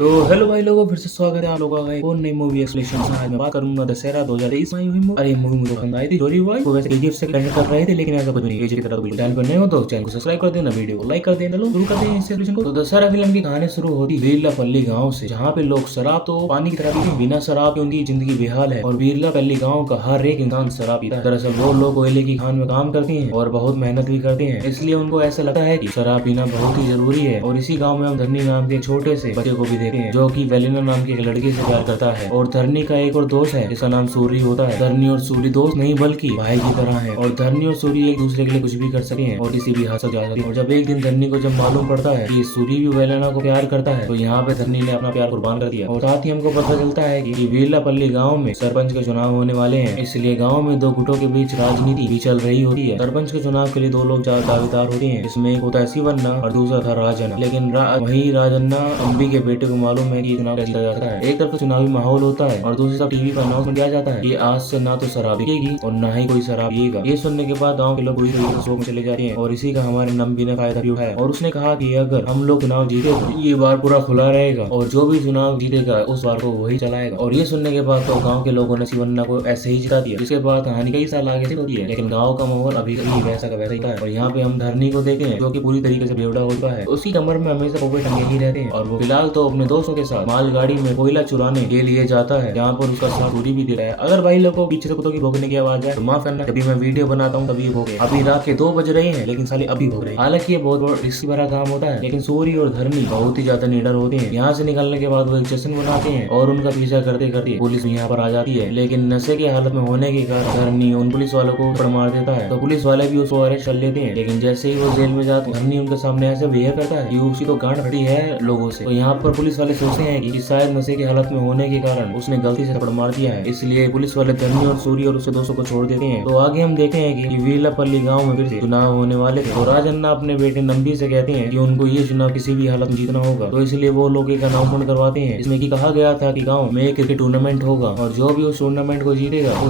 तो हेलो भाई लोगों, फिर से स्वागत है आप लोगों का एक और नई मूवी एक्सप्लेनेशन से। आज मैं बात करूंगा दशहरा 2023 में आई हुई मूवी। अरे मूवी मुझे पसंद आई थी। जोरी भाई वो वैसे केजीएफ से कंटेंट कर रहे थे, लेकिन ऐसा कुछ नहीं। केजीएफ की तरह तो बिल्कुल। चैनल पर नए हो तो चैनल को सब्सक्राइब कर देना, वीडियो को लाइक कर देना। चलो शुरू करते हैं इस एक्सप्लेनेशन को। तो दशहरा फिल्म की कहानी शुरू होती वीरलापल्ली गाँव से, जहाँ पे लोग शराब तो पानी की तरह पीते हैं। बिना शराब के उनकी जिंदगी बेहाल है और वीरलापल्ली गाँव का हर एक इंसान शराब पीता है। दरअसल वो लोग कोयले की खान में काम करते हैं और बहुत मेहनत भी करते हैं, इसलिए उनको ऐसा लगता है कि शराब पीना बहुत ही जरूरी है। और इसी गाँव में हम धरनी नाम के छोटे से बच्चे को भी देखते हैं, जो की वेलिना नाम की एक लड़की से प्यार करता है। और धरनी का एक और दोस्त है जिसका नाम सूरी होता है। धरनी और सूरी दोस्त नहीं बल्कि भाई की तरह है, और धरनी और सूरी एक दूसरे के लिए कुछ भी कर सके हैं और किसी भी हद तक जा सकते हैं। और जब एक दिन धरनी को जब मालूम पड़ता है कि सूरी भी वेलिना को प्यार करता है, तो यहाँ पे धरनी ने अपना प्यार कुर्बान कर दिया। और साथ ही हमको पता चलता है कि वीरलापल्ली गाँव में सरपंच के चुनाव होने वाले हैं, इसलिए गाँव में दो गुटों के बीच राजनीति भी चल रही होती है। सरपंच के चुनाव के लिए दो लोग दावेदार होते हैं, इसमें एक होता है शिवन्ना और दूसरा था राजन्ना। लेकिन वही राजन्ना अम्बी के बेटे को मालूम है कि चुनाव जीता जाता है। एक तरफ तो चुनावी माहौल होता है और दूसरी तरफ टीवी पर अनाउंसमेंट दिया जाता है कि आज से ना तो शराब बिकेगी और ना ही कोई शराब पिएगा। ये सुनने के बाद गांव के लोग पूरी तरीके से शोक में चले जाते हैं और इसी का हमारे नंबी ने फायदा भी उठाया। और उसने कहा कि अगर हम लोग चुनाव जीते तो ये बार पूरा खुला रहेगा और जो भी चुनाव जीतेगा उस बार को वही चलाएगा। और ये सुनने के बाद तो गाँव के लोगों ने शिवन्ना को ऐसे ही जिता दिया। जिसके बाद कहानी कई साल आगे से होती है, लेकिन गाँव का माहौल अभी भी वैसा का वैसा ही है। और यहाँ पे हम धरनी को देखे हैं जो की पूरी तरीके से बेवड़ा होता है। उसकी कमर में हमेशा कपड़े टंगे ही रहते हैं और वो फिलहाल तो अपने दोस्तों के साथ मालगाड़ी में कोयला चुराने के लिए जाता है, जहाँ पर उसका साथ पूरी भी दे रहा है। अगर भाई लोगों को पीछे से कुत्तों की भौंकने की आवाज है तो माफ करना, जब मैं वीडियो बनाता हूँ तभी भौंके। अभी रात के 2 बज रहे हैं लेकिन साले अभी भौंक रहे हैं। हालांकि ये बहुत बड़ा रिस्की भरा काम होता है, लेकिन सूरी और धरनी बहुत ही ज्यादा निडर होते हैं। यहाँ से निकलने के बाद वो एक जश्न बनाते हैं और उनका पीछा करते करते पुलिस भी यहाँ पर आ जाती है। लेकिन नशे की हालत में होने के कारण धरनी उन पुलिस वालों को थप्पड़ मार देता है, तो पुलिस वाले भी उसको अरेस्ट कर लेते हैं। लेकिन जैसे ही वो जेल में जाते हैं, धरनी उनके सामने ऐसे बिहेव करता है कि उसकी तो गांड फटी है लोगों से। तो यहाँ पर पुलिस वाले सोचते हैं कि शायद नशे की हालत में होने के कारण उसने गलती से थप्पड़ मार दिया है, इसलिए पुलिस वाले धरनी और सूरी और उसके दोस्तों को छोड़ देते हैं। तो आगे हम देखे हैं कि वीरलापल्ली गांव में फिर से चुनाव होने वाले थे। तो राजन्ना अपने बेटे नंबी से कहते हैं कि उनको ये चुनाव किसी भी हालत में जीतना होगा, तो इसलिए वो लोग एक अनाउंसमेंट करवाते हैं जिसमें कि कहा गया था कि गांव में एक क्रिकेट टूर्नामेंट होगा और जो भी उस टूर्नामेंट को जीतेगा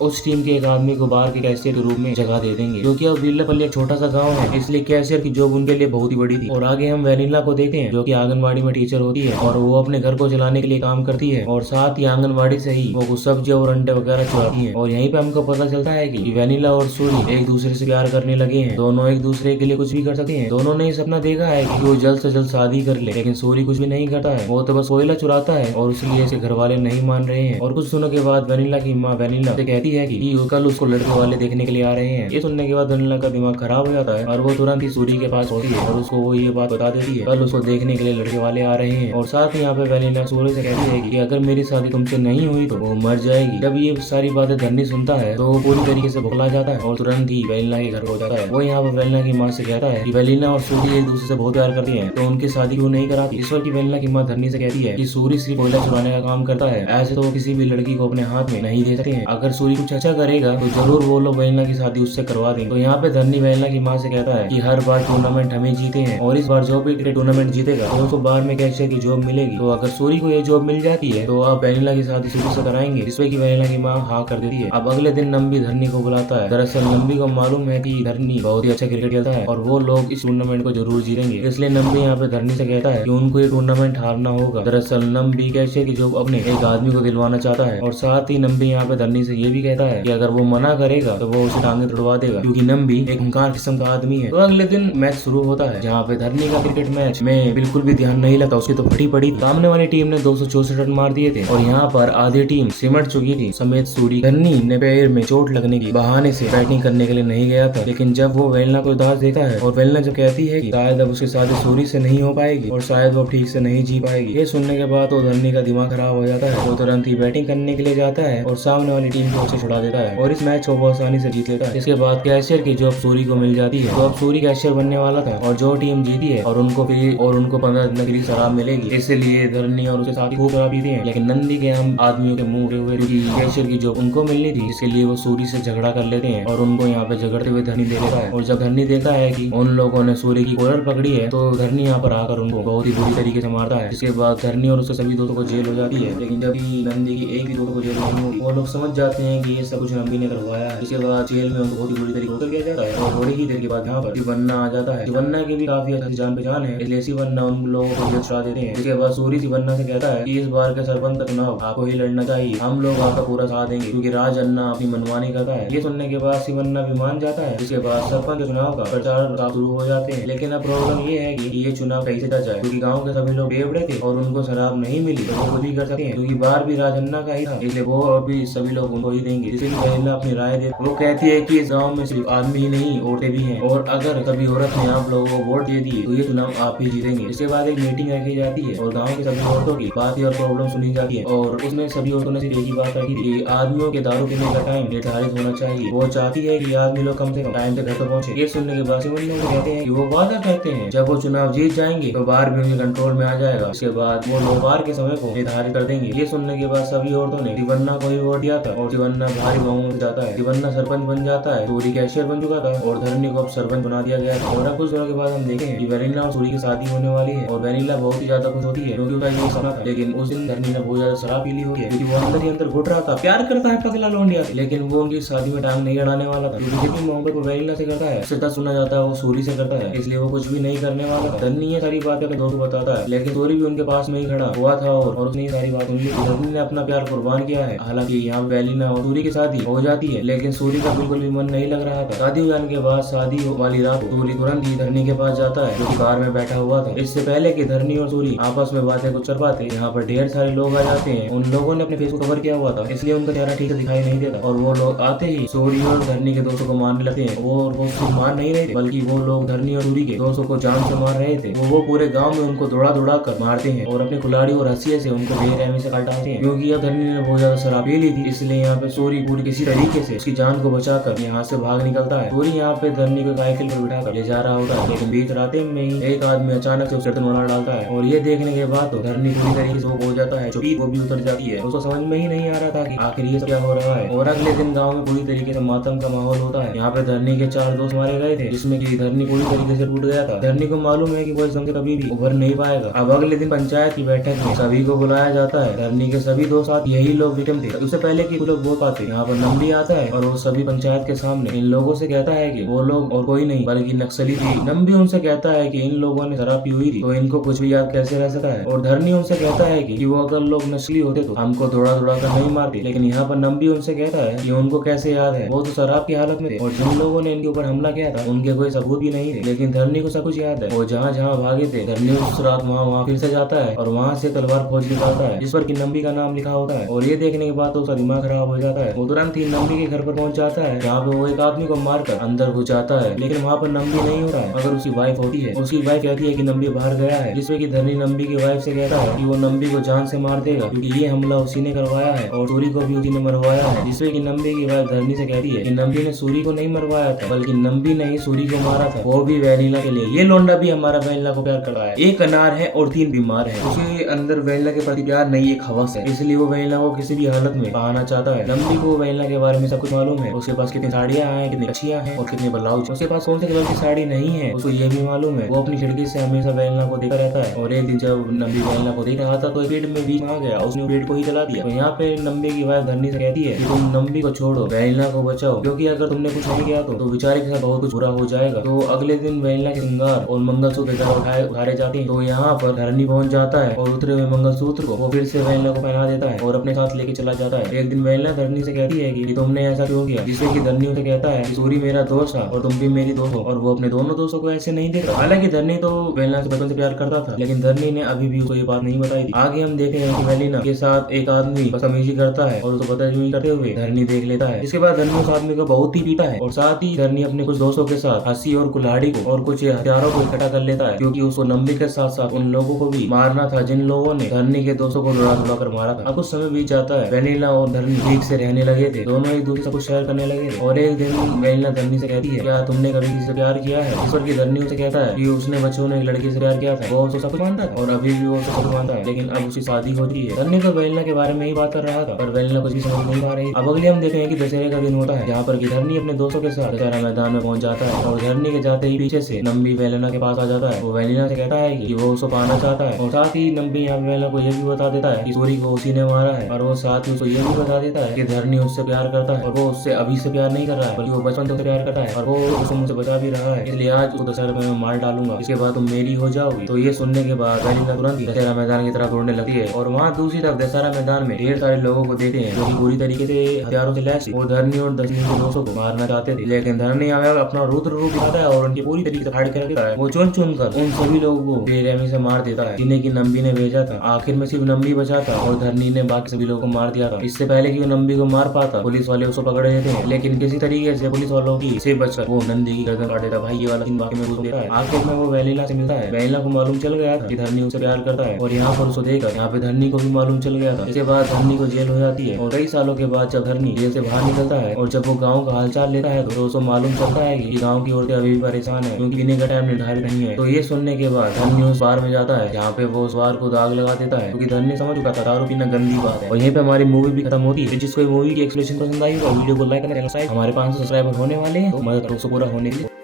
उस टीम के एक आदमी को बाहर के कैशियर के रूप में जगह दे देंगे। क्योंकि अब वीरलापल्ली एक छोटा सा गाँव है, इसलिए कैशियर की जॉब उनके लिए बहुत ही बड़ी थी। और आगे हम वेनिला को देखते हैं जो की आंगनबाड़ी में टीचर होती है और वो अपने घर को चलाने के लिए काम करती है और साथ ही आंगनबाड़ी से ही वो कुछ सब्जी और अंडे वगैरह चुराती है। और यहीं पे हमको पता चलता है कि वेनिला और सूरी एक दूसरे से प्यार करने लगे हैं। दोनों एक दूसरे के लिए कुछ भी कर सकते हैं। दोनों ने सपना देखा है कि वो जल्द से जल्द शादी कर ले, लेकिन सूरी कुछ भी नहीं करता है, वो तो बस कोयला चुराता है और इसलिए इसके घर वाले नहीं मान रहे हैं। और कुछ दिनों के बाद वेनिला की माँ वेनिला से कहती है कि कल उसको लड़के वाले देखने के लिए आ रहे हैं। ये सुनने के बाद वेनिला का दिमाग खराब हो जाता है और वो तुरंत ही सूरी के पास होती है और उसको वो ये बात बता देती है कल उसको देखने के लिए लड़के वाले आ रहे हैं। और साथ ही यहाँ पे वेनिला सूरी से कहती है कि अगर मेरी शादी तुमसे नहीं हुई तो वो मर जाएगी। जब ये सारी बातें धरनी सुनता है तो वो पूरी तरीके से बौखला जाता है और तुरंत ही वेलिना के घर हो जाता है। वो यहाँ पर वेलिना की माँ से कहता है कि वेलिना और सूरी एक दूसरे से बहुत प्यार करती हैं, तो उनकी शादी क्यों नहीं कराती। इस वक्त वेलिना की माँ धरनी से कहती है कि सूरी सिर्फ कोयला चुराने का काम करता है, ऐसे तो किसी भी लड़की को अपने हाथ में नहीं दे सकते हैं। अगर सूरी कुछ अच्छा करेगा तो जरूर वो लोग वेलिना की शादी उससे करवा देंगे। तो यहाँ पे धरनी वेलिना की माँ से कहता है कि हर बार टूर्नामेंट हमें जीते हैं और इस बार जो भी टूर्नामेंट जीतेगा तो उसको बाहर में कैशियर की जॉब मिलेगी। तो अगर सूरी को ये जॉब मिल जाती है तो आप वेनिला की शादी सूरी से कराएंगे, जिसपे की वेनिला की माँ हाँ कर देती है। अब अगले दिन नंबी धरनी को बुलाता है। दरअसल नंबी को मालूम है कि धरनी बहुत ही अच्छा क्रिकेट खेलता है और वो लोग इस टूर्नामेंट को जरूर जीतेंगे, इसलिए नंबी यहाँ पे धरनी से कहता है कि उनको ये टूर्नामेंट हारना होगा। दरअसल नंबी कैशियर की जॉब अपने एक आदमी को दिलवाना चाहता है और साथ ही नंबी यहाँ पे धरनी से ये भी कहता है कि अगर वो मना करेगा तो वो उसे टांगे तुड़वा देगा, क्योंकि नंबी एक हुंकार किस्म का आदमी है। तो अगले दिन मैच शुरू होता है जहाँ पे धरनी का क्रिकेट मैच में बिल्कुल भी ध्यान नहीं लगता, उसकी तो फटी पड़ी। सामने वाली टीम ने 264 रन मार दिए थे और यहाँ पर आधी टीम सिमट चुकी थी समेत सूरी। धरनी ने पैर में चोट लगने की बहाने से बैटिंग करने के लिए नहीं गया था, लेकिन जब वो वेलिना को उदास देखता है और वेलिना जब कहती है कि शायद अब उसकी शादी सूरी से नहीं हो पाएगी और शायद वो ठीक से नहीं जी पाएगी, ये सुनने के बाद तो धरनी का दिमाग खराब हो जाता है। वो तुरंत ही बैटिंग करने के लिए जाता है और सामने वाली टीम को उसे छुड़ा देता है और इस मैच को बहुत आसानी से जीत लेता है। इसके बाद कैशियर की जॉब सूरी को मिल जाती है। तो अब सूरी कैशियर बनने वाला था और जो टीम जीती है और उनको 15 दिन के लिए शराब मिलेगी, इसलिए धरनी और उसके साथी खूब शराब पीते हैं। लेकिन नंदी के हम आदमियों के मुंह हुए क्योंकि कैशियर की जॉब उनको मिलनी थी, इसके लिए वो सूरी से झगड़ा कर लेते हैं और उनको यहाँ पे झगड़ते हुए धरनी दे लेता है। और जब धरनी देखता है कि उन लोगों ने सूरी की कॉलर पकड़ी है तो धरनी यहाँ पर आकर उनको बहुत ही बुरी तरीके से मारता है। इसके बाद धरनी और उसके सभी दोस्तों को जेल हो जाती है। लेकिन जब नंदी की एक भी दोस्तों को जेल नहीं होती, वो लोग समझ जाते हैं कि ये सब कुछ नंदी ने करवाया है। इसके बाद जेल में उनको बहुत ही बुरी तरीके से किया जाता है और थोड़ी ही देर के बाद यहाँ पर शिवन्ना आ जाता है। शिवन्ना की भी काफी अच्छी जान पहचान है, इसलिए शिवन्ना उन लोगों को जेल छुड़ा देते हैं हैं। इसके बाद सूरी शिवन्ना से कहता है कि इस बार के सरपंच का चुनाव आपको ही लड़ना चाहिए, हम लोग आपका पूरा साथ देंगे क्योंकि राज अन्ना अपनी मनमानी करता है। ये सुनने के बाद शिवन्ना भी मान जाता है। इसके बाद सरपंच चुनाव का प्रचार शुरू हो जाते हैं। लेकिन अब प्रॉब्लम ये है कि ये चुनाव कैसे कर जाए, क्योंकि गाँव के सभी लोग बेवड़े थे और उनको शराब नहीं मिली तो वो खुद ही कर सकते हैं, क्योंकि बार भी राज अन्ना का ही था, इसलिए वो अभी सभी लोग उनको ही देंगे। इसलिए महिला अपनी राय दे, वो कहती है कि इस गाँव में सिर्फ आदमी ही नहीं औरतें भी हैं, और अगर सभी औरत ने आप लोगों को वोट दे दिए तो ये चुनाव आप ही जीतेंगे। इसके बाद एक मीटिंग रखी जाती है और गाँव की सभी औरतों की बात और प्रॉब्लम सुनी जाती है, और उसमें सभी औरतों ने सिर्फ एक ही बात रखी कि आदमियों के दारू पीने का टाइम निर्धारित होना चाहिए। वो चाहती है कि आदमी लोग कम से कम टाइम से घर पर पहुंचे। ये सुनने के बाद शिवन्ना को कहते हैं कि वो वादा करते हैं जब वो चुनाव जीत जाएंगे तो बार भी उनके कंट्रोल में आ जाएगा। उसके बाद वो लोग बार के समय को निर्धारित कर देंगे। ये सुनने के बाद सभी औरतों ने शिवन्ना को ही वोट दिया था और शिवन्ना भारी बहुमत से जाता है। शिवन्ना सरपंच बन जाता है, सूरी कैशियर बन चुका था और धरनी को अब सरपंच बना दिया गया था। और अब कुछ दिनों के बाद हम देखें कि वेनिला और सूरी की शादी होने वाली है और वेनिला बहुत ही ज्यादा खुश होती है क्योंकि उसका यही सपना था। लेकिन उस दिन धरनी ने बहुत ज्यादा शराब पी ली होती है, क्योंकि वो अंदर ही अंदर घुट रहा था, प्यार करता है पगला लौंडिया से, लेकिन वो उनकी शादी में टांग नहीं अड़ाने वाला था। जितनी मोहब्बत वो वेनिला से करता है उससे तक सुना जाता है वो सूरी से करता है, इसलिए वो कुछ भी नहीं करने वाला था। धरनी ये सारी बातें अपने दोस्त को बताता है, लेकिन सूरी भी उनके पास में ही खड़ा हुआ था और उसने ये सारी बात सुन ली। धरनी ने अपना प्यार कुर्बान किया है। हालांकि यहाँ वेलिना और सूरी की शादी हो जाती है, लेकिन सूरी का बिल्कुल भी मन नहीं लग रहा था। शादी हो जाने के बाद शादी वाली रात सूरी तुरंत ही धरनी के पास जाता है जो कि बार में बैठा हुआ था। इससे पहले कि धरनी और सूरी आपस में बातें कुछ कर पाते, यहाँ पर ढेर सारे लोग आ जाते हैं। उन लोगों ने अपने फेस को कवर किया हुआ था, इसलिए उनका चेहरा ठीक से दिखाई नहीं देता, और वो लोग आते ही सूरी और धरनी के दोस्तों को मारने लगते हैं। वो सिर्फ मार नहीं रहे थे, बल्कि वो लोग धरनी और सूरी के दोस्तों को जान से मार रहे थे। वो पूरे गाँव में उनको दौड़ा दौड़ा कर मारते हैं और अपने कुल्हाड़ी और हंसिये से उनको बेरहमी से काट डालते हैं। क्योंकि अब धरनी ने बहुत ज्यादा शराब पी ली थी, इसलिए यहाँ पे सूरी पूरी किसी तरीके से उसकी जान को बचाकर यहाँ से भाग निकलता है। सूरी यहाँ पे धरनी को साइकिल पर बिठाकर ले जा रहा होता है, लेकिन बीच रास्ते में ही एक आदमी अचानक से उसे उड़ा डालता है, और ये देखने के बाद तो धरनी पूरी तरीके से हो जाता है, वो भी उतर जाती है। उसको समझ में ही नहीं आ रहा था कि आखिर ये क्या हो रहा है। और अगले दिन गाँव में पूरी तरीके से मातम का माहौल होता है। यहाँ पे धरनी के 4 दोस्त मारे गए थे, जिसमें कि धरनी पूरी तरीके से टूट गया था। धरनी को मालूम है कि वो इसमें कभी भी उभर नहीं पाएगा। अब अगले दिन पंचायत की बैठक में सभी को बुलाया जाता है। धरनी के सभी दोस्त यही लोग विक्टिम थे। उससे पहले कि लोग बोल पाते, यहाँ पर नंबी आता है और वो सभी पंचायत के सामने इन लोगों से कहता है कि वो लोग और कोई नहीं बल्कि नक्सली थी। नंबी उनसे कहता है कि इन लोगों ने शराब पी हुई थी तो इनको कुछ भी याद कैसे रह सकता है, और धरनी उनसे कहता है कि वो अगर लोग नस्ली होते तो हमको दौड़ा दौड़ा कर नहीं मारते। लेकिन यहाँ पर नंबी उनसे कहता है कि उनको कैसे याद है, वो तो शराब की हालत में थे और जिन लोगों ने इनके ऊपर हमला किया था उनके कोई सबूत भी नहीं थे। लेकिन धरनी को सब कुछ याद है। वो जहाँ जहाँ भागे थे धरनी उस रात वहाँ फिर से जाता है और वहाँ से तलवार खोज निकालता है जिस पर कि नंबी का नाम लिखा होता है। और ये देखने के बाद उसका दिमाग खराब हो जाता है। वो तुरंत ही नंबी के घर पर पहुंच जाता है, जहाँ पे वो एक आदमी को मारकर अंदर घुस जाता है। लेकिन वहाँ पर नंबी नहीं हो रहा है, अगर उसकी वाइफ होती है। उसकी वाइफ कहती है कि नंबी बाहर गया है, जिसमें कि धरनी नंबी की वाइफ से कहता है कि वो नंबी को जान से मार देगा क्योंकि ये हमला उसी ने करवाया है और सूरी को भी उसी ने मरवाया है। जिसमें कि नंबी की वाइफ धरनी से कहती है कि नंबी ने सूरी को नहीं मरवाया था, बल्कि नंबी ने ही सूरी को मारा था, वो भी वेनिला के लिए। ये लोंडा भी हमारा वेनिला को प्यार कर रहा है। एक अनार है और 3 बीमार है। उसके अंदर वेनिला के प्रति प्यार नहीं, एक हवस है, इसलिए वो वेनिला को किसी भी हालत में पाना चाहता है। नंबी को वेनिला के बारे में सब कुछ मालूम है। उसके पास कितनी साड़ियाँ हैं, कितनी अच्छियाँ हैं और कितने ब्लाउज। उसके पास कौन से कलर की साड़ी नहीं है उसको ये भी मालूम है। वो अपनी खिड़की से हमेशा वेनिला को देखता रहता है। और एक दिन जब नंबी वेनिला को देख रहा था तो पेड़ में बीच आ गया, उसने पेड़ को ही जला दिया। तो यहाँ पे नंबी की वाइफ धरनी से कहती है कि तुम नंबी को छोड़ो, वेनिला को बचाओ, क्योंकि अगर तुमने कुछ नहीं किया तो बेचारे के साथ बहुत कुछ बुरा हो जाएगा। तो अगले दिन वेनिला के श्रृंगार और मंगलसूत्र उठाए जाते हैं। तो यहाँ पर धरनी पहुंच जाता है और उतरे हुए मंगलसूत्र को वो फिर से वेनिला को पहना देता है और अपने साथ लेके चला जाता है। एक दिन वेनिला धरनी से कहती है कि तुमने ऐसा क्यों किया, जिससे कि धरनी उसे कहता है कि सूरी मेरा दोस्त था और तुम भी मेरी दोस्त हो, और वो अपने दोनों दोस्तों को ऐसे नहीं देखा। हालांकि धरनी तो वेनिला से बचपन से प्यार करता था, लेकिन धरनी ने अभी भी उसको ये बात नहीं बताई थी। आगे हम देखेंगे कि वेनिला के साथ एक आदमी बदतमीजी करता है और उसको बदतमीजी करते हुए धरनी देख लेता है। इसके बाद धरनी उस आदमी को बहुत ही पीटा है और साथ ही धरनी अपने कुछ दोस्तों के साथ हंसी और कुल्हाड़ी को और कुछ हथियारों को इकट्ठा कर लेता है, क्योंकि उसको नंबी के साथ साथ उन लोगों को भी मारना था जिन लोगों ने धरनी के दोस्तों को दौड़ा दौड़ा कर मारा था। अब कुछ समय बीत जाता है। वेनिला और धरनी ठीक से रहने लगे थे, दोनों एक दूसरे से कुछ शेयर करने लगे थे। और एक दिन वेनिला धरनी से कहती है, क्या तुमने कभी किसी से प्यार किया है? इस पर की धरनी उसे कहता है कि उसने बच्चों ने एक लड़की से प्यार किया था। वो उसको सब कुछ मानता था और अभी भी वो उसको सब कुछ मानता है, लेकिन अब उसकी शादी होती है। धरनी तो वेनिला के बारे में ही बात कर रहा था, पर वेनिला कुछ भी समझ नहीं पा रही। अब अगले हम देखेंगे कि दशहरे का दिन होता है, जहाँ पर की धरनी अपने दोस्तों के साथ दशहरा मैदान में पहुंच जाता है। और धरनी के जाते ही पीछे से नंबी वेनिला के पास आ जाता है। वो वेनिला से कहता है कि वो उसको पाना चाहता है, और साथ ही नंबी यहाँ वेनिला को ये भी बता देता है कि सूरी को उसी ने मारा है। और वो साथ ही उसको ये भी बता देता है कि धरनी उससे प्यार करता है और वो उससे अभी से प्यार नहीं कर रहा है, बल्कि वो बचपन से प्यार करता है और वो उसको मुझसे बचा भी रहा है, इसलिए आज उसको दशहरे में मार डालूंगा, इसके बाद तुम मेरी हो जाओगी। तो ये सुनने के बाद बाद वेलिला तुरंत ही दशहरा मैदान की तरफ दौड़ने लगती है और वहाँ दूसरी तरफ दशहरा मैदान में ढेर सारे लोगों को देखते हैं जो कि पूरी तरीके से हथियारों से लैस वो धरनी और धरनी के दोस्तों को मारना चाहते थे, लेकिन धरनी अपना रुद्र रूप दिखाता है और उनकी पूरी तरीके से फाड़ के रखता है। वो चुन चुन कर उन सभी लोगों को बेरहमी से मार देता है जिन्हें की नंबी ने भेजा था। आखिर में सिर्फ नंबी बचा था और धरनी ने बाकी सभी लोगों को मार दिया था। इससे पहले कि वो नंबी को मार पाता पुलिस वाले उसको पकड़ लेते हैं, लेकिन किसी तरीके से पुलिस वालों की से बचकर वो नंदी की गर्दन काट देता। भाई ये वाला सीन वाकई में घुस देता है। आखिर में वो वेलिला से मिलता है। वेलिला को मालूम चल गया था कि धरनी उससे प्यार करता है और यहाँ पर उसको देखकर यहाँ पे धरनी को भी मालूम चल गया था। इसके बाद धरनी को जेल हो जाती है और कई सालों के बाद जब धरनी जेल से बाहर निकलता है और जब वो गाँव का हालचाल लेता है तो उसको मालूम चलता है कि गाँव की औरतें अभी भी परेशान है क्योंकि पीने का टाइम निर्धारित नहीं है। तो ये सुनने के बाद धरनी उस बार में जाता है जहाँ पे वो उस बार को दाग लगा देता है क्योंकि धरनी समझ चुका था दारू पीना गंदी बात है। और यहीं पे हमारी मूवी भी खत्म होती है। जिसको मूवी की एक्सप्लेनेशन पसंद आई होगा वीडियो को लाइक करना, चैनल हमारे 500 सब्सक्राइबर होने वाले हैं तो मदद करो उसको पूरा होने के लिए।